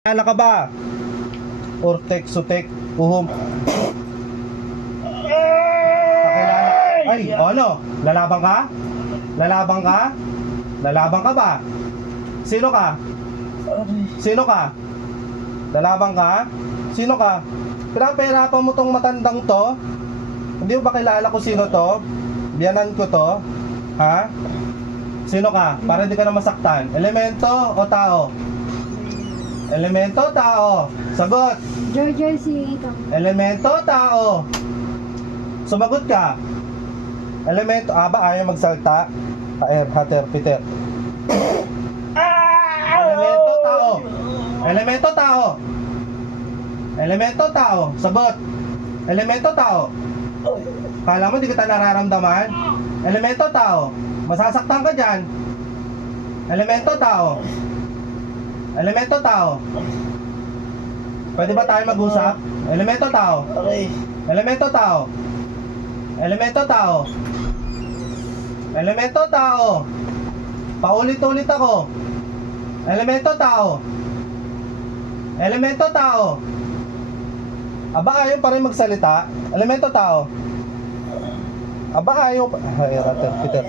Kilala ka ba? Ortek, sutek, uhom. Kakilala. Ay, ano? Lalabang ka? Lalabang ka? Lalabang ka ba? Sino ka? Sino ka? Lalabang ka? Sino ka? Pinapahirapan mo tong matandang to? Hindi mo ba kilala kung sino to? Biyanan ko to? Ha? Sino ka? Para hindi ka na masaktan. Elemento o tao? Elemento, tao. Sagot. George si ito. Elemento, tao. Sumagot ka. Elemento, ayaw magsalta. Hater, Peter. Elemento, tao. Elemento, tao. Elemento, tao. Sagot. Elemento, tao. Kala mo di kita nararamdaman? Elemento, tao. Masasaktan ka dyan. Elemento, tao. Elemento, tao. Pwede ba tayo mag-usap? Elemento, tao. Okay. Elemento, tao. Elemento, tao. Elemento, tao. Paulit-ulit ako. Elemento, tao. Elemento, tao. Aba, ayaw pa rin magsalita. Elemento, tao. Aba, ayaw pa. Ay, Peter.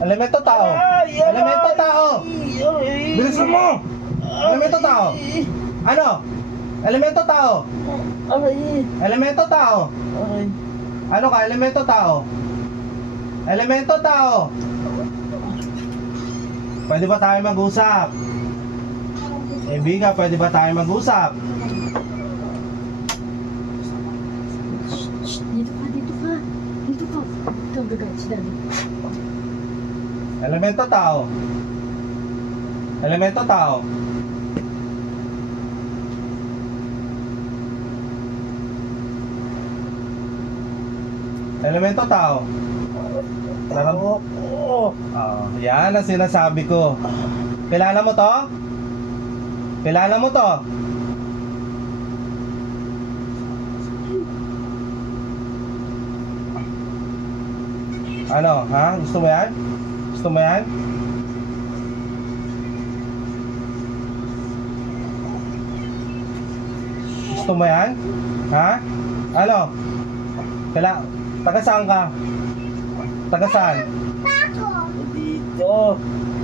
Elemento, tao. Elemento, tao. Bilisan mo. Elemento, tao. Ano? Elemento, tao. Okay. Elemento, tao. Okay. Ano ka? Elemento, tao. Elemento, tao. Pwede ba tayo mag-usap? Ibiga, pwede ba tayo mag-usap? Dito ka, dito ka. Dito ka. Ito, gagawin si Daddy. Elemento, tao. Elemento, tao. Elemento, tao. Yan ang sinasabi ko. Kilala mo to? Kilala mo to? Ano, ha? Gusto mo yan? Gusto mo yan? Gusto mo yan? Ha? Ano? Taga saan ka? Taga saan? Dito.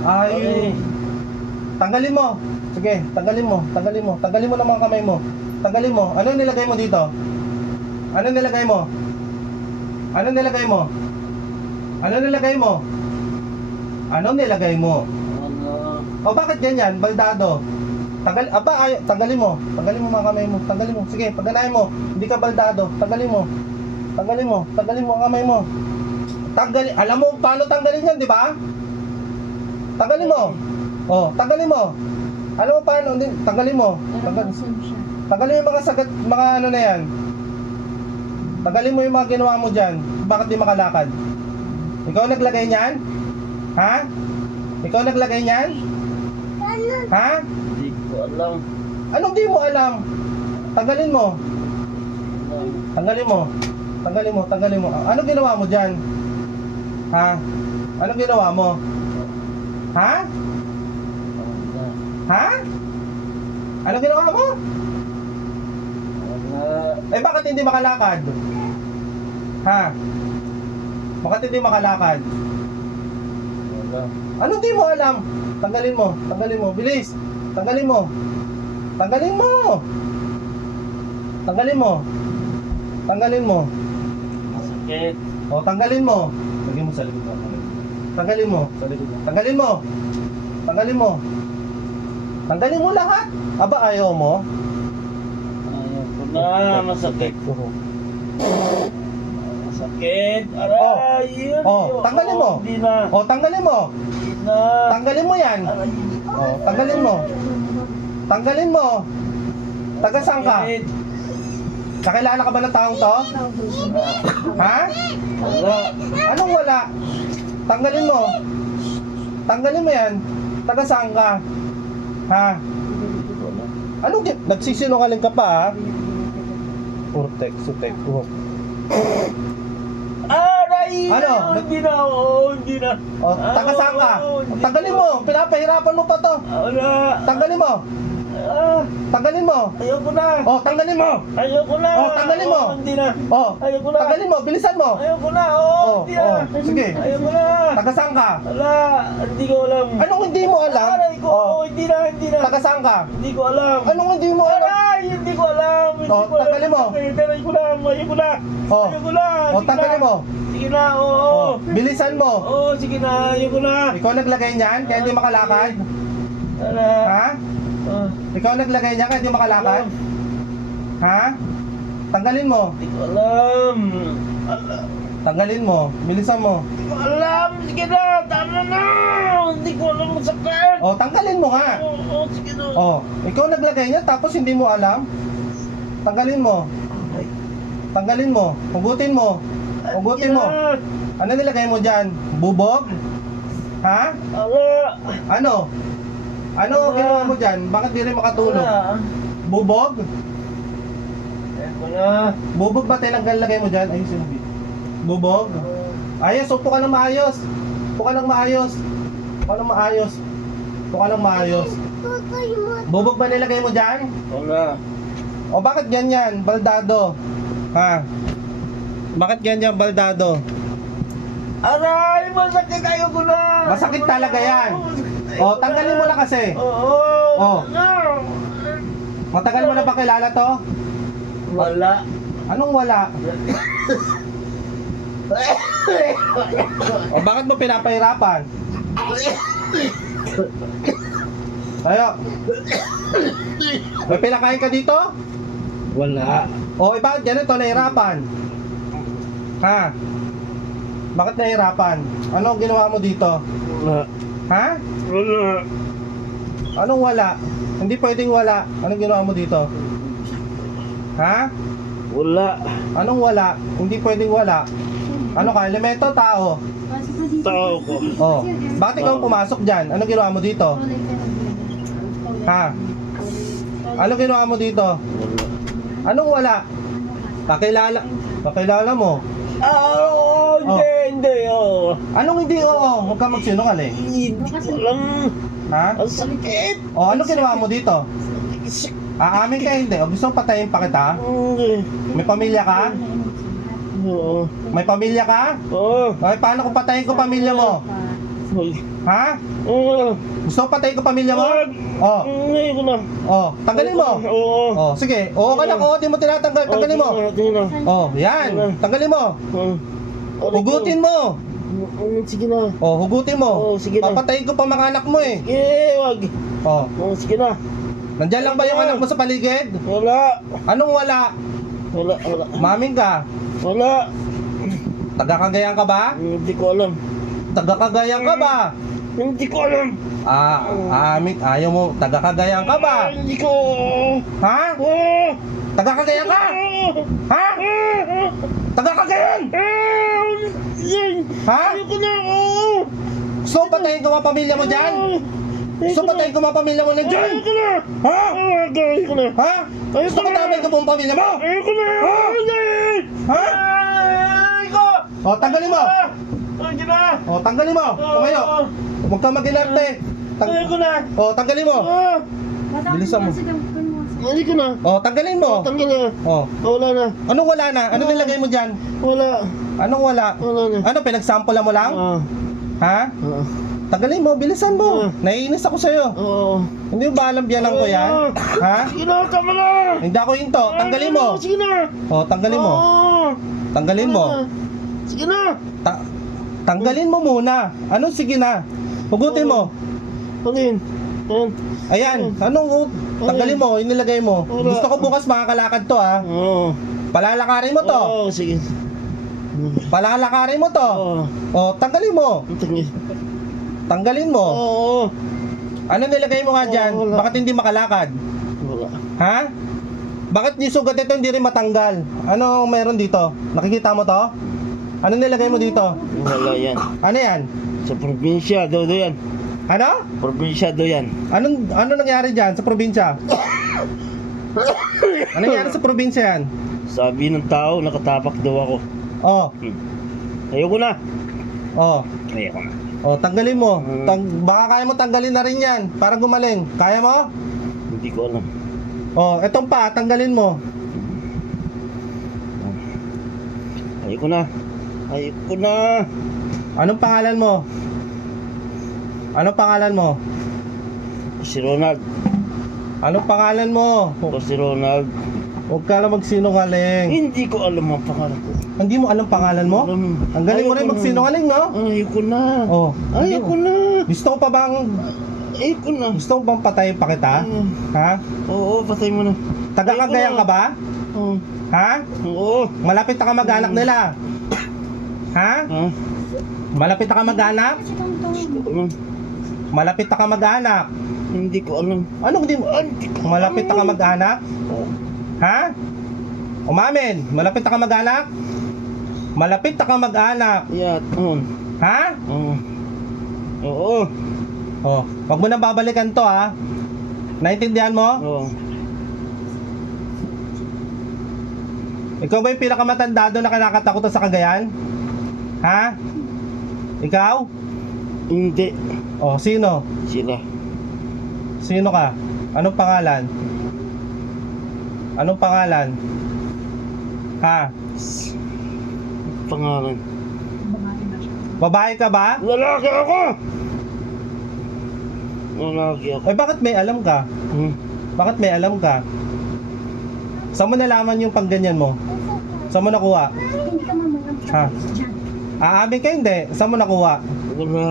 Ay, tanggalin mo. Sige, tanggalin mo. Tanggalin mo. Tanggalin mo ng mga kamay mo. Tanggalin mo. Ano nilagay mo dito? Ano nilagay mo? Ano nilagay mo? Ano nilagay mo? Ano nilagay mo? Ano? O bakit ganyan? Baldado. Tanggalin mo. Tanggalin mo mga kamay mo. Tanggalin mo. Sige, pagganahin mo. Hindi ka baldado. Tanggalin mo. Tanggalin mo. Tanggalin mo ang kamay mo. Alam mo paano tanggalin yan, di ba? Tanggalin mo. Oh, tanggalin mo. Alam mo paano? Tanggalin mo. Narabasan siya. Tanggalin mo yung mga sagat, mga ano na yan. Tanggalin mo yung mga ginawa mo dyan. Bakit di makalakad? Ikaw naglagay niyan? Ha? Ikaw naglagay niyan? Ha? Hindi ko alam. Anong di mo alam? Tanggalin mo. Tanggalin mo. Tanggalin mo, tanggalin mo. Ano ginawa mo dyan? Ha? Ano ginawa mo? Ha? Ha? Ano ginawa mo? Eh bakit hindi makalakad? Ha? Bakit hindi makalakad? Anong di mo alam? Tanggalin mo, tanggalin mo, bilis. Tanggalin mo. Tanggalin mo. Tanggalin mo. Tanggalin mo. Masakit. O, tanggalin mo. Lagyan mo sa likod mo. Tanggalin mo. Sa likod mo. Tanggalin mo. Tanggalin mo. Tanggalin mo lahat. Aba, ayaw mo? Ayaw ko na. Masakit. Masakit. Aray. Yun. Oh, tanggalin mo. Hindi na. O, tanggalin mo. Hindi na. Tanggalin mo yan. Aray. O, tanggalin mo. Tanggalin mo. Taga saan ka? Masakit. Kakilala ka ba ng taong to? Ha? Wala. Anong wala? Tanggalin mo. Tanggalin mo yan. Taga saan ka? Ha? Wala. Anong nagsisinungaling ka pa, ha? Urtek, sutek, Aray! Ano? Hindi na, oo, hindi na. O, taga saan ka? Hindi Tanggalin na. mo, pinapahirapan mo pa to. Wala. Tanggalin mo. Ah, Tanggalin mo. ayoko na. O, tanggalin mo. Ayoko na. Oh, tanggalin mo. Oo, hindi na. O, Ayoko na. tanggalin mo, bilisan mo. Ayoko na, oo, O, hindi na. sige. Ayoko na. Taga saan ka? Wala, hindi ko alam. Anong hindi mo alam? Aray ko, O, oo, hindi na, hindi na. taga saan ka? Hindi ko alam. Anong hindi mo alam? Aray, hindi ko alam. Hindi Oh, ko alam. tanggalin mo. Ayoko na, ayoko na. Oh. Ayoko na. O, sige tanggalin na. mo. Sige na, oo. O, bilisan mo. Oo, sige na, ayoko na. Ikaw naglagay niyan, kaya hindi makalakad? Wala. Ha? Ah, Ikaw naglagay niyan, kaya hindi makalakad? Ha? Tanggalin mo. Hindi ko alam. Ala. Tanggalin mo. Bilisan mo. Hindi ko alam. Sige na, tama na. Hindi ko alam ang sakit. O, tanggalin mo nga. Oo, sige na. O, ikaw naglagay niya tapos hindi mo alam? Tanggalin mo. Tanggalin mo. Hugutin mo. Hugutin mo. Ano nilagay mo dyan? Bubog? Ha? Ala. Ano? Ano ginawa mo dyan? Bakit di rin makatulog? Ala. Bubog? Ayoko na. Bubog ba tinanggal lagay mo dyan? Ay, sinabi. Bubog? Ayos, upo ka ng maayos. Upo ka ng maayos. Upo ka ng maayos. Upo ka ng maayos. Bubog ba nilagay mo dyan? Wala. O bakit ganyan? Baldado. Ha? Bakit ganyan, baldado? Aray, masakit, ayoko na. Masakit talaga yan. O, tanggalin mo na kasi. Oo. Oh. Ano? Matagal mo na ba kilala to? Wala. Anong wala? O bakit mo pinapahirapan? Tayo. May pinakain ka dito? Wala. O bakit ganito nahirapan? Ha? Bakit nahirapan? Ano ang ginawa mo dito? Wala. Ha? Wala. Anong wala? Hindi pwedeng wala. Anong ginawa mo dito? Ha? Wala. Anong wala? Hindi pwedeng wala. Ano ka? Elemento, tao? Tao ko. Oh. Bakit ikaw pumasok dyan? Anong ginawa mo dito? Ha? Anong ginawa mo dito? Anong wala? Pakilala. Pakilala mo. Oo, hindi, hindi, oo. Anong hindi oo? Huwag ka magsinungaling. Hindi ko alam. Ha? Ang sakit. O anong ginawa mo dito? Aamin ka hindi? O gusto mong patayin pa kita? Hindi. May pamilya ka? Oo. May pamilya ka? Oo. Okay, paano kung patayin ko pamilya mo? Ha? Oo. Gusto mong patayin ko pamilya mo? Oh, Hindi ko na. oh, tanggalin mo. Oo. Oh, sige. Oo ka na, oo, di mo tinatanggal. Tanggalin mo. Tingin na. Oh, yan. Tanggalin mo. Hugutin mo. Sige na. Oh, hugutin mo. Oo, sige na. Papatayin ko pa mga anak mo eh. Eh, wag. Oh, Oo, sige na. nandyan lang ba yung anak mo sa paligid? Wala. Anong wala? Wala, wala. Maming ka? Wala. Taga-Cagayan ka ba? Hindi ko alam. Taga-Cagayan ka ba? Hindi ko alam. Amik, ayaw mo, taga-Cagayan ka ba? Hindi ko. Ha? Oo. Taga-Cagayan ka? Ha? Taga-Cagayan? Ha? Ayoko na. Oo. Gusto mo patayin ko mga pamilya mo dyan? Gusto mo patayin ko mga pamilya mo na dyan? Ayoko na. Ha? Ayoko na. Ha? Gusto mo patayin ko mga pamilya mo? Ayoko na. Ha? Ayoko. O, tanggalin mo! Ayoko na. O, tanggalin mo! Tumayo! Huwag kang mag-inarte! Ayoko na. O, tanggalin mo! Bilisan mo. Ayoko na. O, tanggalin mo! Tanggal na. O, Wala na. anong wala na? Anong nilagay mo dyan? Wala. Anong wala? Wala na. Ano, pinagsampulan mo lang? Oo. Ha? Tanggalin mo, bilisan mo! Ah. Naiinis ako sa'yo! Oo. Hindi mo ba alam biyanan ko yan? Ha? Sige na, tama na. Hindi ako hinto! Tanggalin mo! Sige na. O, tanggalin mo! Oo. Tanggalin mo! Sige na. Tanggalin mo muna! Anong sige na? Hugutin mo! Alin? Ayan. Ayan! Anong tanggalin mo? Inilagay mo! Wala. Gusto ko bukas makakalakad to ha! Oo. Palalakarin mo to! Oo, sige. Palalakarin mo to! Oo. O, tanggalin mo! Tingin. Tanggalin mo! Oo. Ano nilagay mo nga dyan? Wala. Bakit hindi makalakad? Wala. Ha? Bakit yung sugat ito hindi rin matanggal? Ano meron dito? Nakikita mo to? Ano nilagay mo dito? Wala yan. Ano yan? Sa probinsya daw yan. Ano? Probinsya daw yan. Ano nangyari dyan sa probinsya? Ano nangyari sa probinsya yan? Sabi ng tao, nakatapak daw ako. Oh. Ayoko na. Oh. Ayoko na. Oh, tanggalin mo. Baka kaya mo tanggalin na rin yan para gumaling. Kaya mo? Hindi ko alam. Oh, etong pa, tanggalin mo. Ayoko na. Ayoko na. Anong pangalan mo? Anong pangalan mo? Si Ronald. Anong pangalan mo? Ako si Ronald. Huwag ka lang magsinungaling. Hindi ko alam ang pangalan ko. Hindi mo alam pangalan mo? Ang galing mo rin magsinungaling, no? Ayoko na. Oh. Ayoko na. Gusto ko pa bang Ayoko na. gusto mo bang patayin pa kita? Ha? Oo, patay mo na. Taga-Cagayan ka ba? Oo. Ha? Oo. Malapit na ka mag-anak nila. Ha? Ha? Malapit na ka mag-anak? Si Tongtong. Alam. Malapit na ka mag-anak. Hindi ko alam. Ano hindi mo? Hindi ko Malapit na ka alam. mag-anak? Ha? Umamin, malapit na ka mag-anak? Malapit na ka mag-anak. Yeah, Ha? Oo. Oo. Oh, wag mo na babalikan to, ha? Naintindihan mo? Oo. Ikaw ba yung pinakamatanda doon na kinakatakutan sa Cagayan? Ha? Ikaw? Hindi. Oh, sino? Sila. Sino ka? Anong pangalan? Anong pangalan? Ha? Pangalan. Babae na siya. Babae ka ba? Lalaki ako! Lalaki ako. Ay, bakit may alam ka? Bakit may alam ka? Saan mo nalaman yung pangganyan mo? Saan mo nakuha? Hindi ka mamulang Ha? dyan. Aamin ka hindi? Saan mo nakuha? Wala.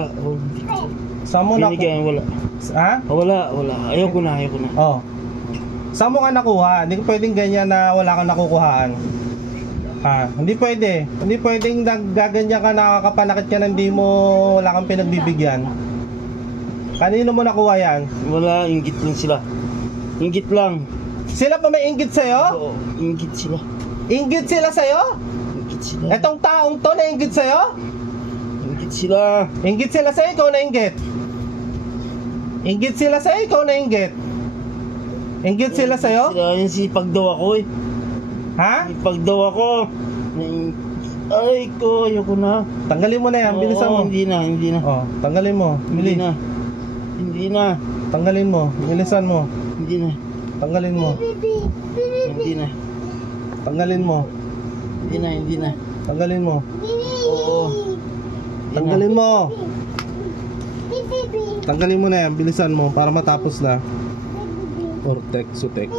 Saan mo nakuha? Binigyan, wala. Ha? Wala, wala. Ayoko na, ayoko na. Oh. Saan mo ka nakuha? Hindi ko pwedeng ganyan na wala kang nakukuhaan. Ha? Hindi pwede. Hindi pwedeng naggaganyan ka, nakakapanakit ka na hindi mo wala kang pinagbibigyan. Kanino mo nakuha yan? Wala, inggit lang sila. Inggit lang. Sila pa may inggit sa'yo? Oo, inggit sila. Inggit sila sa'yo? Inggit sila. Etong taong to na inggit sa'yo? Inggit sila. Inggit sila sa'yo, ikaw na inggit. Inggit sila sa'yo, ikaw na inggit. Inggit sila sa'yo? Sila, yung sipag daw ako eh. Ha? Sipag daw ako. Ay ko, ayoko na. Tanggalin mo na yan, bilisan mo. Oo, hindi na, hindi na. Oh, tanggalin mo. Hindi Bilis. na. Hindi na. Tanggalin mo. Bilisan mo. Hindi na. Tanggalin mo. Hindi na. Tanggalin mo. Hindi na, hindi na. Tanggalin mo. Oo. Hindi na. Tanggalin mo. Tanggalin mo na yan, bilisan mo para matapos na. Ortek, sutek.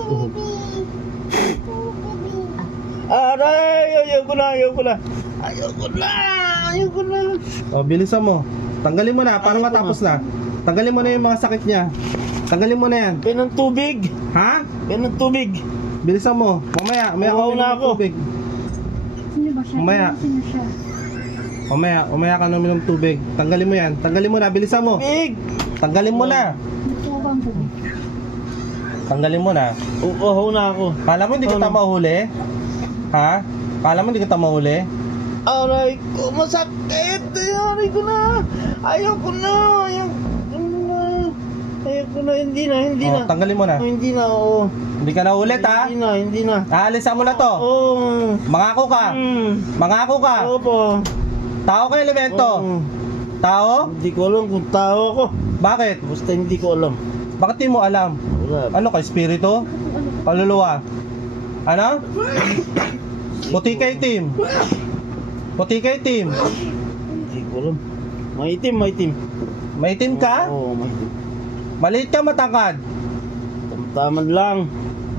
Aray! Ayoko na, ayoko na. Ayoko na, ayoko na. Oh, bilisan mo. Tanggalin mo na para Ayoko matapos na. Tanggalin mo na yung mga sakit niya. Tanggalin mo na yan. Penang tubig. Ha? Penang tubig. Bilisan mo. Mamaya, Oo, ka na uminom ng ako. tubig. Sino ba siya? Mamaya. Sino siya? Mamaya ka uminom ng tubig. Tanggalin mo yan. Tanggalin mo na, bilisan mo. Tubig. Tanggalin mo na. Gusto ko bang tubig? Tanggalin mo na. Oo na ako. Kala mo hindi kita mahuli? Ha? Kala mo hindi kita mahuli? Aray ko, masakit. Aray ko na. Ayoko na. Ayoko na. Ayoko na, hindi na, hindi Oh, na. tanggalin mo na. Oh, hindi na, oo. Hindi ka na ulit, ha? Hindi na, hindi na. Aalisan mo na to. Oo. Mangako ka. Mangako ka. Opo. Tao ka elemento. Oo. Tao? Hindi ko alam kung tao ako. Bakit? Basta hindi ko alam. Bakit di mo alam? Wala. Ano ka, espiritu? Kaluluwa? Ano? Puti kay team. Puti kay team. Hindi ko alam. Maitim, maitim. Maitim ka? Oo, maitim. Maliit ka, matangkad. Tamad lang.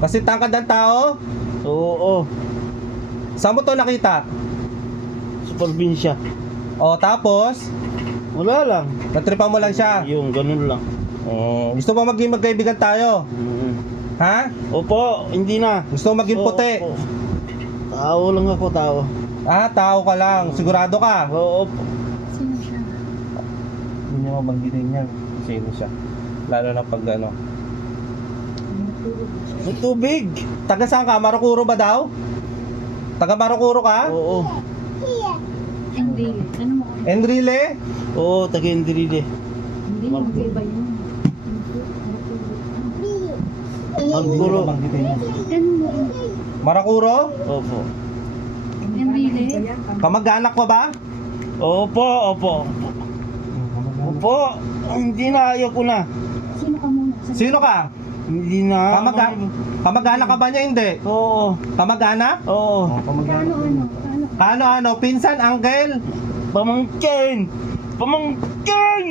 Kasi tangkad ang tao? Oo. Saan mo to nakita? Sa probinsya. O, tapos? Wala lang. Natripan mo lang siya. Yung ganun lang. Gusto mo maging magkaibigan tayo? Ha? Opo, hindi na. Gusto mo maging puti? Opo. Tao lang ako, tao. Ah, tao ka lang. Sigurado ka? Oo. Sino siya? Hindi niya mabanggitin yan. Sino siya? Lalo na pag ano. May tubig. Taga saan ka? Marukuro ba daw? Taga Marukuro ka? Oo. Hindi. Ano mo? Enrile? Oo, taga Indride. Hindi mo. Iba yun. Magpuro. Mabanggitin yan. Ano mo? Marakuro? Opo. Enrile? Kamag-anak mo ba? Opo, opo. Opo, hindi na, ayoko na. Sino ka muna? Sino ka? Hindi na. Kamag-anak ka ba niya? Hindi. Oo, Kamag-anak? oo. Kano ano? Ano? Pinsan, uncle? Pamangkin! Pamangkin!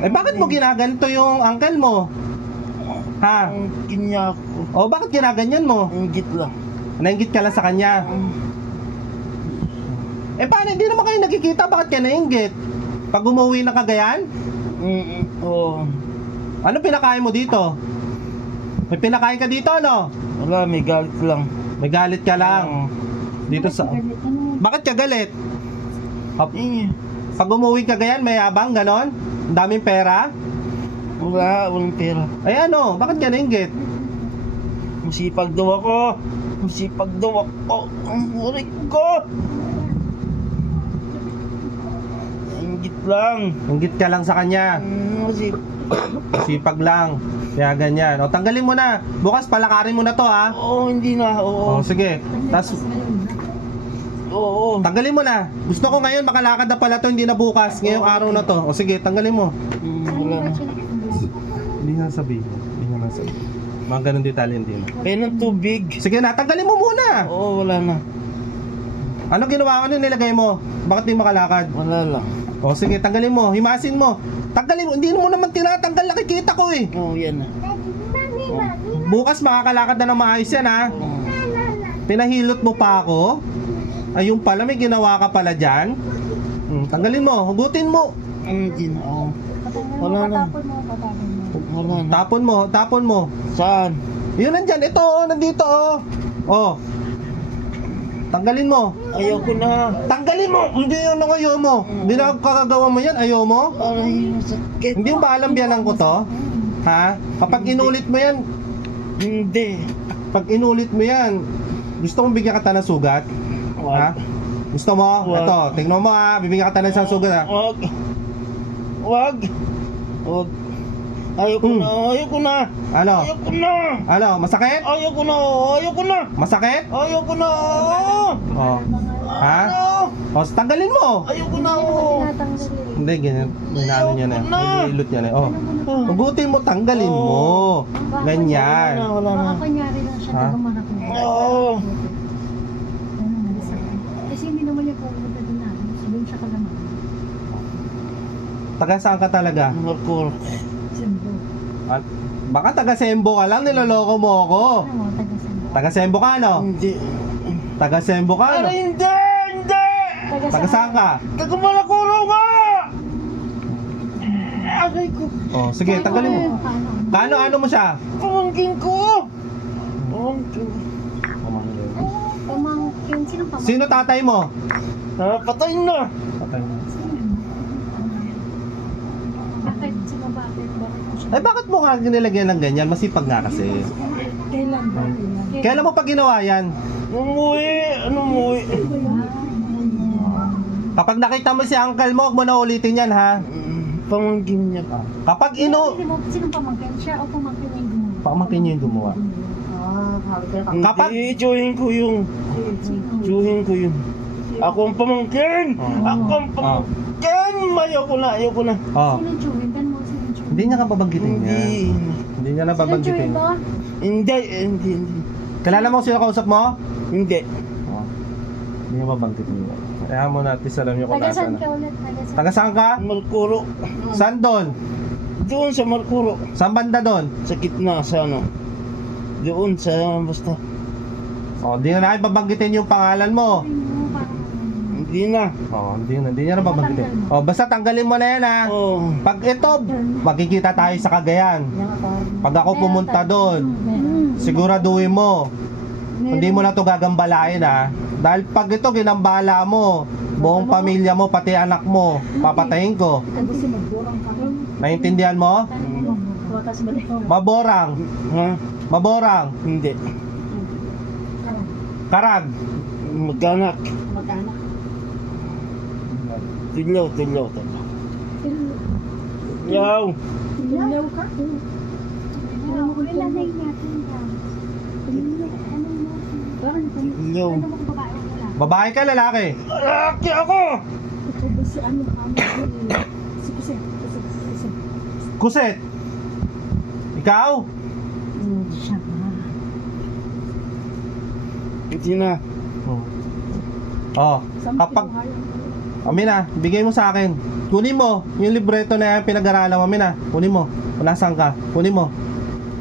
Eh bakit mo ginaganito yung uncle mo? Ha? Pamangkin niya ako. O bakit ginaganyan mo? Inggit lang. Nainggit ka lang sa kanya. Eh paano? Hindi naman kayo nagkikita. Bakit ka nainggit? Pag umuwi ng Cagayan? Oo. Ano pinakain mo dito? May pinakain ka dito, ano? Wala, may galit lang. May galit ka lang. Oo. Dito sa... Bakit ka galit? Eh, Pag umuwi ka Cagayan, may abang, ganon? Ang daming pera? walang pera. Ay ano? Bakit ka nainggit? Masipag daw ako. Masipag daw ako. Ang hurik ko. Inggit lang. Inggit ka lang sa kanya. Sipag lang. Kaya ganyan. O tanggalin mo na. Bukas palakarin mo na to, ha? Oo, hindi na. O Oo. sige. Tas Oo. tanggalin mo na. Gusto ko ngayon makalakad na pala to, hindi na bukas. Ngayong araw na to. O sige, tanggalin mo. Wala na. Hindi na sabihin. Hindi na sabihin. Mga ganun detalye hindi na. Kaya ng tubig. Sige na, tanggalin mo muna. Oo, wala na. Ano ginawa ko? Ano nilagay mo? Bakit di makalakad? Wala lang. O sige, tanggalin mo. Himasin mo. Tanggalin mo. Hindi mo naman tinatanggal. Nakikita ko eh. Oo, yan na. Bukas makakalakad na ng maayos yan, ha? Oo. Pinahilot mo pa ako. Ayun pala, may ginawa ka pala dyan. Tanggalin mo, hugutin mo. Hindi na. Oo. Wala na. Wala na. Tapon mo. Saan? Yun nandyan, ito oh, nandito oh. Oh. Tanggalin mo. Ayoko na. Tanggalin mo! Hindi yun ang ayaw mo. Hindi na kakagawa mo yan, ayaw mo. Aray, masakit. Hindi mo ba alam biyanan ko to? Ha? Kapag inulit mo yan, Hindi. pag inulit mo yan, gusto mong bigyan ka ng sugat? Ha? Gusto mo? Wag. Ito, tingnan mo ha, bibigyan ka ng isang sugat ha. Wag. Wag. Wag. Ayoko na. Ayoko na. Ano? Ayoko na. Ano? Masakit? Ayoko na. Ayoko na. Masakit? Ayoko na. Oh. Ha? O, tanggalin mo! Ayoko na. Oh. Hindi, ganyan. Inaano niya na. Nililot niya na. Oh. Hugutin mo, tanggalin mo. Ganyan. Wala na. Kunyari lang siya, Ha? gumanap na. Oo. Kasi hindi naman niya pupunta din namin. Sabihin siya kalaman. Taga saan ka talaga? Markur. Simbo. At, baka taga Sembo ka lang, niloloko mo ako. Ano mo, taga-Simbo? Taga Sembo ka, no? Hindi. Taga Sembo ka, no? Aray, hindi. Hindi. Taga saan ka? Taga Malakuro nga. Aray ko. Oh, sige, tanggalin mo. Ano mo siya? Pamangkin ko. Pamangkin. Pamangkin, sinong pamangkin? Sino tatay mo? Patay na. Tatay mo. Bakit? Sino bakit? Bakit mo siya? Eh, bakit mo nga nilagyan ng ganyan? Masipag nga kasi. Kailan ba? Kailan? Kailan mo pa ginawa yan? Umuwi. Ano umuwi? Kapag nakita mo si uncle mo, huwag mo na ulitin yan, ha? Pamangkin niya. Kapag Sinong pamangkin? Siya o pamangkin niya yung gumawa? Pamangkin niya yung gumawa. Kapag- Hindi, tsuhin ko yung. Tsuhin ko yung. Ako ang pamangkin! Ako ang pamangkin! Ayoko na, ayoko na. Oh, Sinong chewin? Dan mo, sinong chewin? hindi niya ka babanggitin Hindi. yan. Hindi niya na Sinong babanggitin. chewin ba? Hindi. Kilala mo kung sino kausap mo? Hindi. Oh. Hindi niya babanggitin yun. Kaya mo na, at least alam niyo kung Taga nasaan saan na. ka ulit? Taga saan? Taga saan ka? Markuro. Saan doon? Doon sa Markuro. Saan banda doon? Sa gitna, sa ano. Doon sa basta. Oh, hindi na natin babanggitin yung pangalan mo. Hindi na. Oh, hindi niya na babanggitin. Oh, basta tanggalin mo na yan, ha? Oh. Pag ito, makikita tayo sa Cagayan. Pag ako pumunta doon, siguraduhin mo, hindi mo na to gagambalain, ha? Dahil pag ito ginambala mo, buong pamilya mo, pati anak mo, papatayin ko. Naintindihan mo? Maborang. Ha? Maborang. Hindi. Karag. Magkanak. Mag-anak. Tilyaw. Yaw. Ilaw ka. Ilalagay natin yan. Ano mo? Tilyaw. Ano mo kung babae o lalaki? Babae ka, lalaki? Lalaki ako! Ito ba si ano? Si Kusit. Kusit. Kuset. Ikaw? Siya ba? Hindi na. Oh, kapag Amina, bigay mo sa akin. Kunin mo yung libreto na yan, pinag-aralan mo, Amina. Kunin mo. Kung nasaan ka, kunin mo.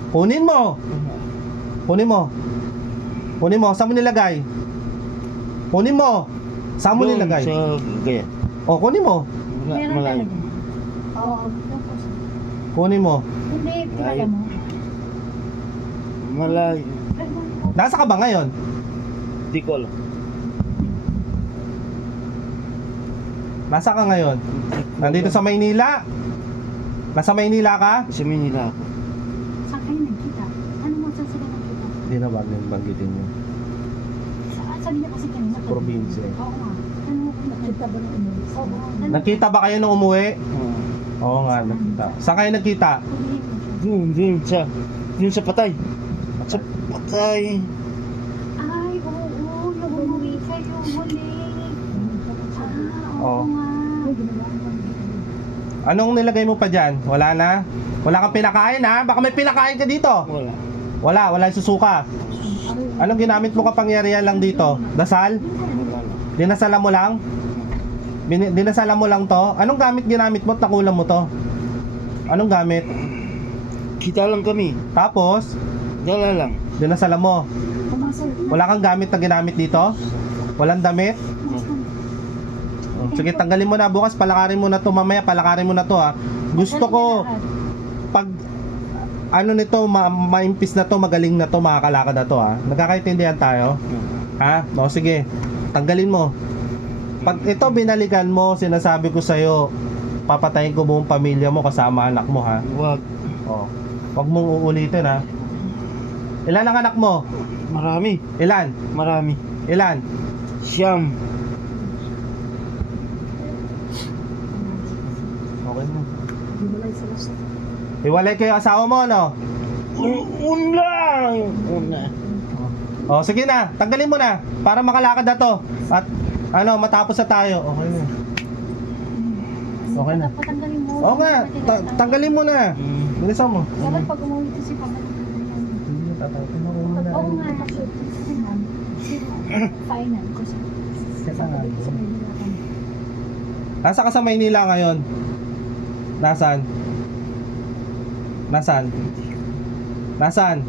Kunin mo. Kunin mo. Kunin mo. Saan mo nilagay? Kunin mo. Saan mo Doon nilagay? Sa gaya. O, kunin mo. Meron Malayo. talaga. Oo. Kunin mo. Hindi, pinala mo. Malayo. Nasa ka ba ngayon? Di ko alam. Nasa ka ngayon? Nandito sa Maynila? Nasa Maynila ka? Sa Manila ako. Saan kayo nagkita? Ano mo saan sila nagkita? Hindi na ba banggitin yun? Sabi niya kasi kanina. Probinsya. Oo nga. Ano mo kung nakita ba ng umuwi? Oo. Nagkita ba kayo nung umuwi? Oo. Oo nga, nagkita. Saan kayo nagkita? Doon sa patay. Sa patay. Ay, oo. Yung umuwi kayo huli. Oo. Oo nga. Anong nilagay mo pa dyan? Wala na? Wala kang pinakain ha? Baka may pinakain ka dito. Wala. Wala yung susuka. Anong ginamit mo kapangyarihan lang dito? Dasal? Wala. Dinasalan mo lang? Dinasalan mo lang to? Anong gamit ginamit mo at nakulam mo to? Anong gamit? Kita lang kami. Tapos, Dala lang. dinasalan mo. Wala kang gamit na ginamit dito? Walang damit? Sige, tanggalin mo na. Bukas palakarin mo na to. Mamaya palakarin mo na to ha. Gusto ko pag ano nito, maimpis na to, magaling na to, makakalakad na to ha. Nagkakaintindihan tayo? Ha? O sige, tanggalin mo. Pag ito binalikan mo, sinasabi ko sa'yo, papatayin ko buong pamilya mo kasama anak mo ha. Wag. O, wag mong uulitin ha. Ilan ang anak mo? Marami. Ilan? Marami. Ilan? Siyam. Okay mo. Iwalay kayo asawa mo, no? Una. Una. O, sige na, tanggalin mo na para makalakad na to. At ano, matapos na tayo. Okay na. Okay na. Patanggalin mo. Oo nga, tanggalin mo na. Bilisan mo. Dapat pag umuwi kasi pabalik. Oo nga. Final. Kasi Nasa ka sa Maynila ngayon? Nasaan? Nasaan? Nasaan?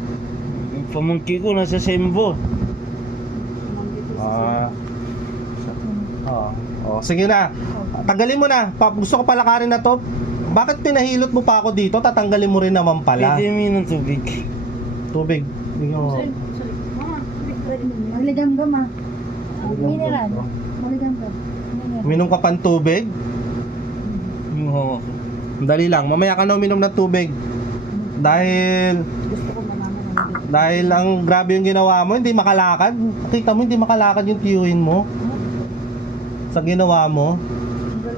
Yung pamangkin ko nasa Sembo. Sige na. Tanggalin mo na. Gusto ko palakarin na to. Bakit pinahilot mo pa ako dito? Tatanggalin mo rin naman pala. Pwede mo ng tubig. Tubig. Maligam-gam ah. Mineral. Maligam-gam. Minom ka pang tubig? Yung hawak ko. Dali lang. Mamaya ka na uminom ng tubig. Dahil Gusto ko malaman ng Dahil ang grabe yung ginawa mo, hindi makalakad. Kita mo, hindi makalakad yung tiyuhin mo. Sa ginawa mo.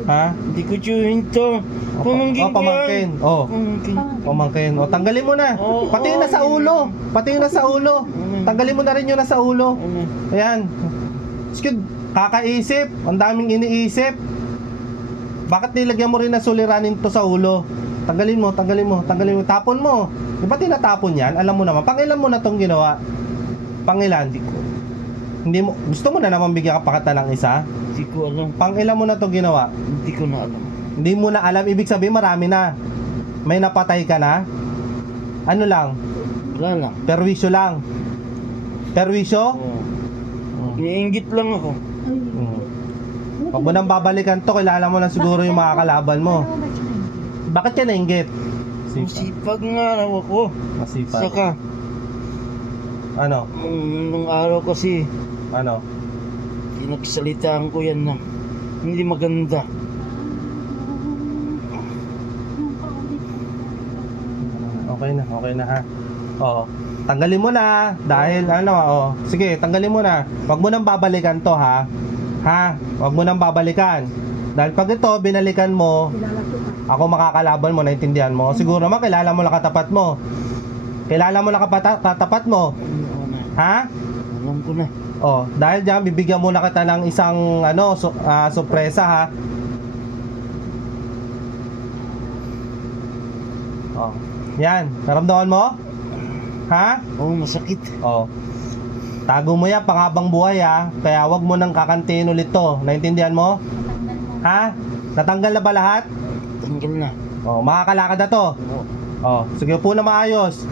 Ha? Hindi ko chewin to. Pamangkin ko yan. Pamangkin. Oh, Pamangkin. pamangkin. O, tanggalin mo na. Pati yung nasa ulo. Pati yung nasa ulo. Tanggalin mo na rin yung nasa ulo. Ayan. Skid, kakaisip. Ang daming iniisip. Bakit nilagyan mo rin na suliranin to sa ulo? Tanggalin mo, tanggalin mo, tanggalin mo. Tapon mo. Di ba tinatapon yan? Alam mo naman. Pangilan mo na tong ginawa? Pangilan? Hindi mo, gusto mo na naman bigyan ka pakata ng isa? Hindi ko alam. Pangilan mo na tong ginawa? Hindi ko na alam. Hindi mo na alam. Ibig sabihin marami na. May napatay ka na? Ano lang? Wala lang. Perwisyo lang. Perwisyo? Iniinggit lang ako. Pag mo nang babalikan to, kilala mo lang siguro yung mga kalaban mo. Bakit ka nainggit? Masipag nga raw ako. Masipag. Saka, Ano? nung araw kasi, Ano? pinagsalitaan ko yan na hindi maganda. Okay na ha. Oo. Tanggalin mo na dahil sige, tanggalin mo na. Huwag mo nang babalikan to ha. Ha? Huwag mo nang babalikan. Dahil pag ito binalikan mo, ako makakalaban mo, naintindihan mo. Siguro naman kilala mo lang katapat mo. Kilala mo lang katapat mo. Ano na? Ha? Alam ko na. Oh, dahil diyan bibigyan muna kita ng isang sorpresa ha. Oh. Yan, naramdaman mo? Ha? Oo, masakit. Oh. Tago mo yan panghabang buhay ha. Kaya wag mo nang kakantiin ulit to. Naintindihan mo? Natanggal na. Ha? Natanggal na ba lahat? Tanggal na. Oh, makakalakad na to. Oo. Oh, sige po na maayos.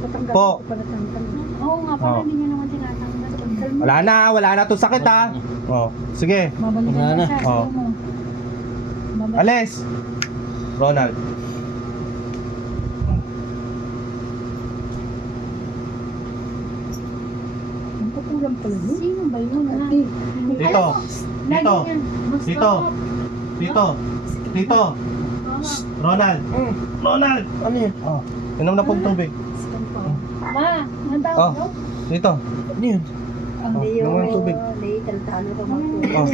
Natanggal Po. ko pa natanggal. Oo nga, parang Oh. hindi niya naman tinatanggal. Tanggal mo. Wala na to sakit ha. Oh, sige. Mabalikan Wala na na. siya. Oh. Sige mo. Mabalik. Alis. Ronald. Ang kukulang pala yun. Sino ba yun? Dito. Dito. Dito. Dito. Dito. Ronald. Ronald. Ano yun? Oh, inom na pong tubig. Ma, ang tawag Oh. mo? Dito. Ano yun? Oh, inom ng tubig. Hindi, tantano ka Oh.